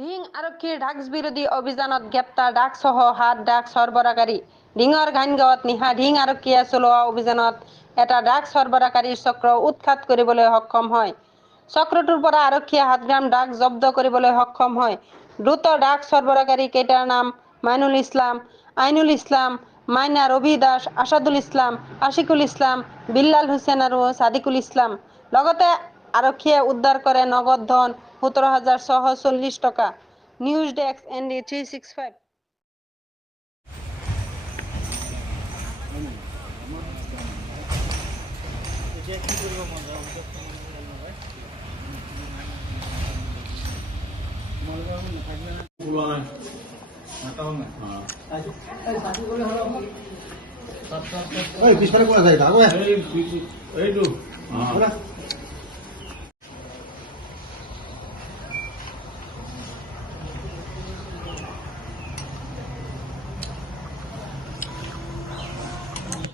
ঢিং আৰক্ষীৰ ড্ৰাগছ বিৰোধী অভিযানত গ্ৰেপ্তাৰ ড্ৰাগছসহ 7 ড্ৰাগছ সৰবৰাহকাৰী। ঢিঙৰ ঘাইনগাঁৱত নিশা ঢিং আৰক্ষীয়ে চলোৱা অভিযানত এটা ড্ৰাগছ সৰবৰাহকাৰীৰ চক্ৰ উৎখাত কৰিবলৈ সক্ষম হয়। চক্ৰটোৰ পৰা আৰক্ষীয়ে 7 গ্ৰাম ড্ৰাগছ জব্দ কৰিবলৈ সক্ষম হয়। দ্ৰুত ড্ৰাগছ সৰবৰাহকাৰী কেইটাৰ নাম মাইনুল ইছলাম, আইনুল ইছলাম, মাইনা, ৰবি দাস, আছাদুল ইছলাম, আশিকুল ইছলাম, বিল্লাল হুছেইন আৰু ছাদিকুল ইছলাম। লগতে আৰক্ষীয়ে উদ্ধাৰ কৰে নগদ ধন 17,640 টকা। News desk ND 365। পিছফালে কোৱা যায়